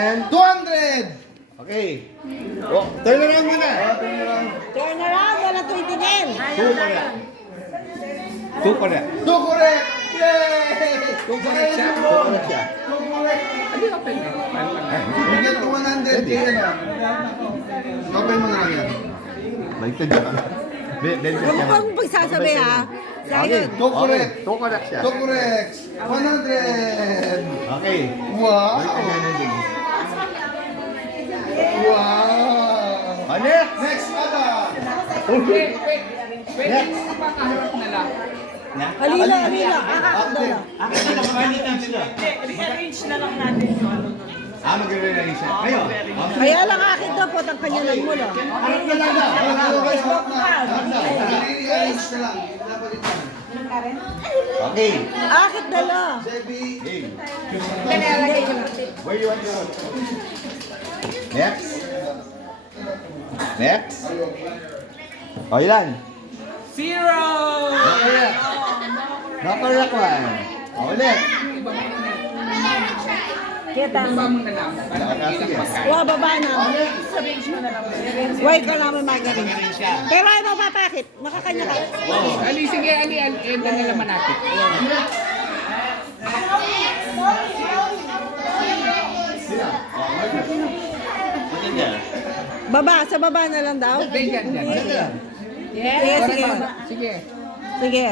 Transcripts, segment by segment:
And 200! okay. Oh, turn around muna. Turn around, wala tuwitingin. Two correct. Two correct. 2 correct! Yay! Two correct siya. Two correct siya. 2 correct. Bigyan ko 100 kay ano. Open mo na lang yan. Baliktad ka. Huwag mo pang pagsasabi ha. Okay. Sayun. Two correct. Two correct siya. 2 correct. 100! Okay. Wow! Baliktad yan na din. Wow! Ano? Next, Ada! Next. Halila, halila. Akakadala. I-arrange na lang natin yung ano. Magre-ready siya. Kayo. Kaya lang akin daw po, ang kanya lang mo lang. Harap na lang daw. I-arrange na lang. Napalitan. Okay. Akit dala. Debbie. Hey. Where you want to go? Next. Next. O, ilan? 0! No correct. No correct one. O, ulit. Kita. Sige. Wa, baba na. Why ka naman magaling. Pero ay mo papakit. Makakanya ka. Ali, sige, Ali, enda na naman natin. Baba, sa baba na lang daw. Dyan. Sige, sige. Sige. Sige.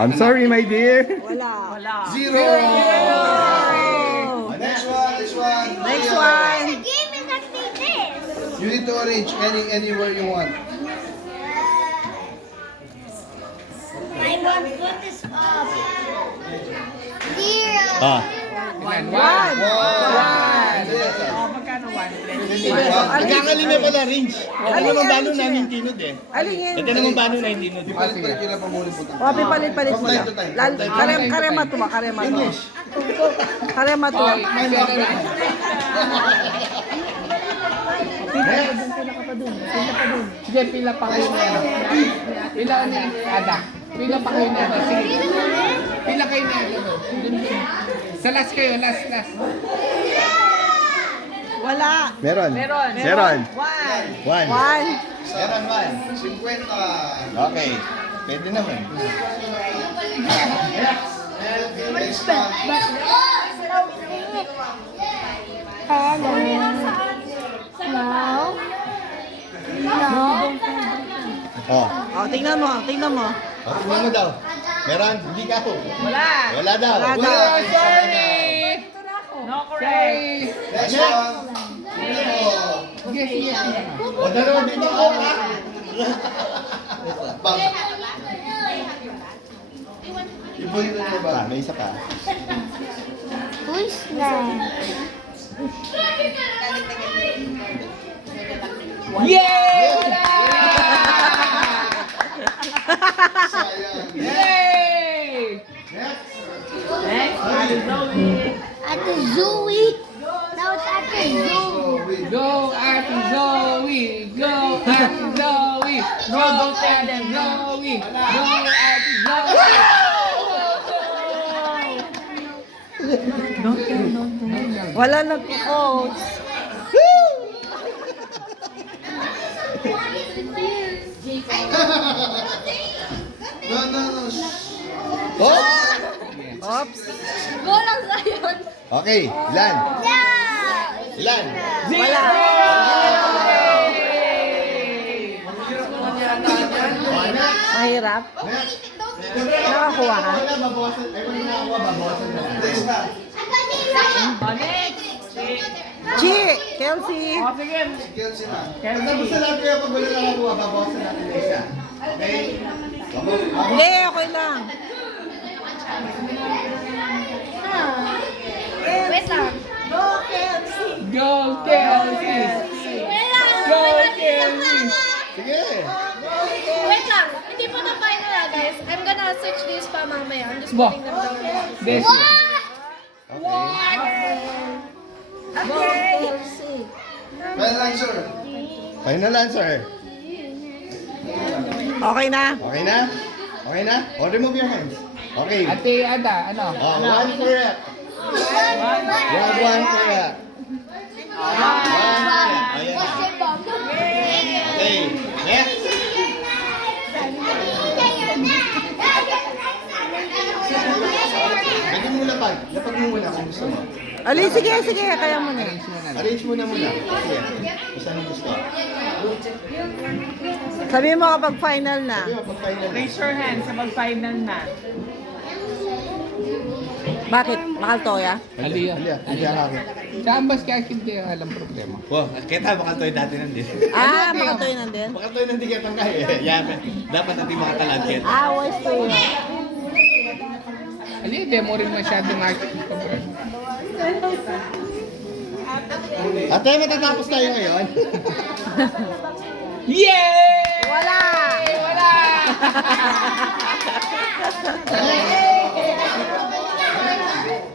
I'm sorry, my dear. Wala. 0! Oh. Next one, this one. Next Leo. one. game is actually this. You need to arrange anywhere you want. I want to put this up. 0. Ah. Ilan? One. Yes. Magkano 1? Nagkakali na pala, range. Ito naman balo namin tinod eh. Alingin. Ito naman balo na hindi tinod. Palit-palit yun lang pamuli po. Wapi palit-palit mo From time lang. to time. Karema to ba? Karema to. Karema to. Sige, pila pa kayo na. Pila na Ada. Pila pa kayo na. Sige. Pila kayo na. Sa last kayo, last. Wala. Meron. Meron. Meron. One. One. One. Meron one. 50. Okay. Pwede naman. Next one. Oh. Oh, tingnan mo, tingnan mo. Oh, tingnan mo daw. Meron? Hindi ka ako. Wala. Wala daw. Wala daw. Sorry. No correct. Next one. Sige. O, dalawa dito ako ha. Bang. Ibuhin na niya ba? May isa pa. Who's that? Yay! Wala! Sayang. Yay! At the Zoe. No, it's at the zoo. Go Ate Zoe! Go Ate Zoe! Go Ate Zoe! Go Ate Zoe! Wala nagko-coach. No. Oh! Oops. Go lang sa'yo. Okay. Ilan? Yeah! Ilan? Wala. Mahirap. Nakakuha ka? Babawasan. Ay, kung nakakuha, babawasan na lang. Next na. Chi, Kelsey. Kelsey na. Tapos na lang kaya pag wala nakakuha, babawasan natin na isa. Okay? Hindi, okay lang. Wait lang. Go Kelsey! Go Kelsey! Sige. Wait lang. Hindi pa na final guys. I'm gonna switch these pa mamaya. I'm just Bo. putting them down. This. Okay. Final answer. Final answer. Okay na? Okay na? Okay na? O, remove your hands. Okay. Ate Ada, ano? Oh, one correct. One correct. One correct. Ayan. Okay. Next. Pwede mo muna pag. Lapag mo muna kung gusto mo. Ali, sige, sige, kaya mo na. Arrange muna muna. Sige. Gusto mo gusto. Sabi mo kapag final na. Sige, mapag-final na. Raise your hand sa mag-final na. Bakit? Mahal toya? Aliya. Aliya kami. Sa ambas kaya hindi alam problema. Wow, kita makaltoy dati nandito. Ah, mahal toya nandun? Makaltoy nandito kaya pang kaya. Yan. Dapat natin makatalagyan. Ah, where's toya? Aliya, di mo rin masyadong active ka, bro. Ate, matatapos tayo ngayon. Yay! Wala! Wala!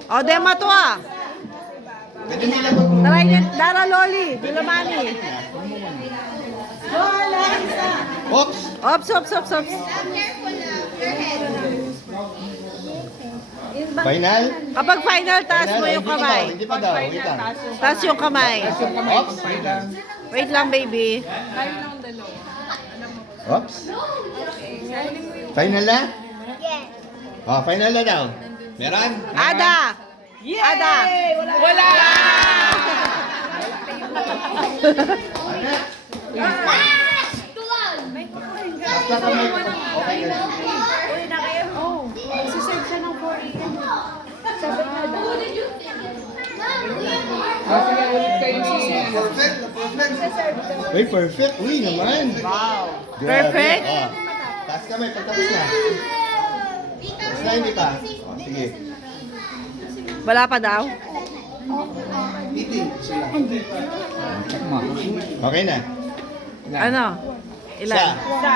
O, dema to ah. Pwede nila mag... Taray niya, Dara Loli, Dilamani. Oops! Ops, ops, ops, ops. Final? Kapag final, taas mo yung kamay. Hindi pa daw. Wait lang. Taas yung kamay. Yung kamay, Oops. kamay lang. Wait lang, baby. Oops. Final na? Oh, final na daw. Meron? Ada! Ada! Wala! Basta kami. Okay na. Sige, ulit kayo ni... Perfect, na perfect. Uy, perfect. Uy, naman. Wow. Perfect? Oh. Taas kamay, pagtapos na. Tapos na, hindi pa. Oh, sige. Wala pa daw? Eating sila. Okay na. Ano? Ilan? Sa.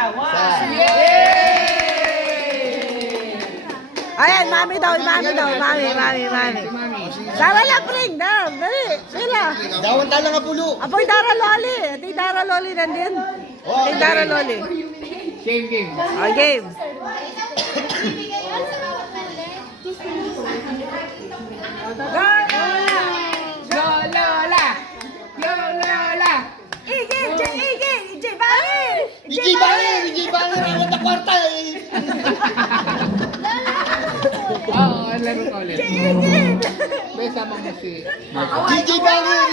Ayan, mami daw, mami daw, mami. Dara Lapring, Dara, dali, sila. Dawan tala nga pulo. Apoy Dara Loli, ati Dara Loli nandun. Oh, Ati Dara Loli. Game, game. O, game. Go, Lola! Go, Lola! Ije, bangin! Iji bangir, ang mata kwarta eh. Oo, laro ka ulit. May sama mo si... Iji bangir.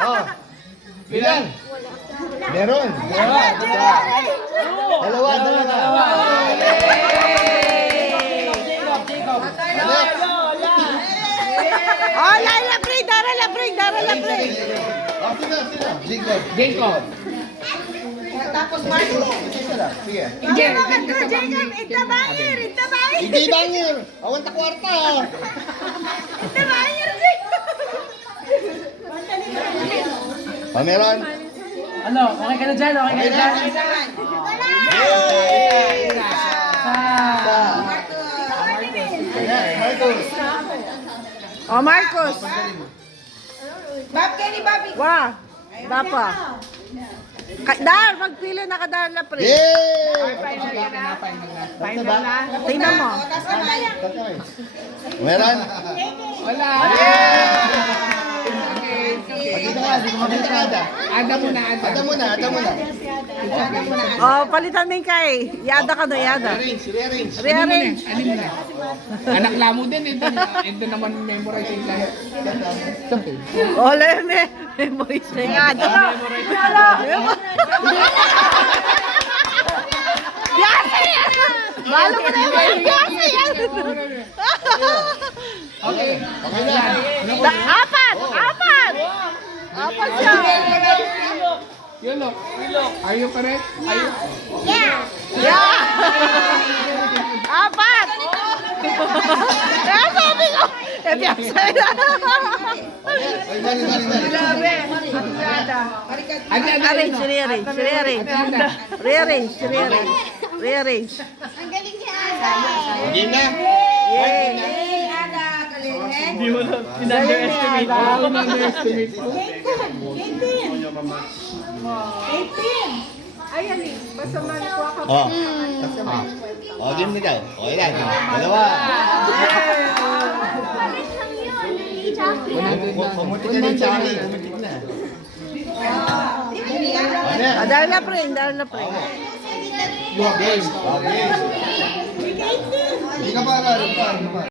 Oh. Bilang. Meron. Dalawa. Oh, Laila Lapring, Dara Lapring, Dara Lapring. Oh, sino? Jacob. Jacob. Sige. Jacob, Iji bangir. Awan ta kwarta. Oh, meron. Ano? Okay ka na dyan? Okay ka na dyan? Yay! Marcos. Oh, Marcos. Wah, Dapa. Dar, magpili na ka Dar Lapring. Yay! final na. Final na? Tingnan mo. Meron? Wala! Pagkita ka, di ko makita ka ada. Ada muna. Ada muna. Oh, palitan mo yung kay. Yada ka doon, yada. Rearrange. Rearrange. Alin mo na? Anak lamo din. Ito naman memorize yung lahat. Okay. Oh, leme. Memories na yung yada. Yasa yan! Balo mo na yung yasa yan! Okay. Okay na. Apat! Apat siya! You look. Are you correct? Yeah! Apat! Kaya sabi ko, piyasa yan. Rearrange. Ang galing ni Ada. Game na. Yay! Hindi mo na in-underestimate. Underestimate ko. Oh. Oh, game na daw. Oh, ilan? Dalawa. Pumuti ka din sa akin. Pumuti na. Oh, Dahil na pre, dahil na pre. Game. Oh, game. Hindi ka pa,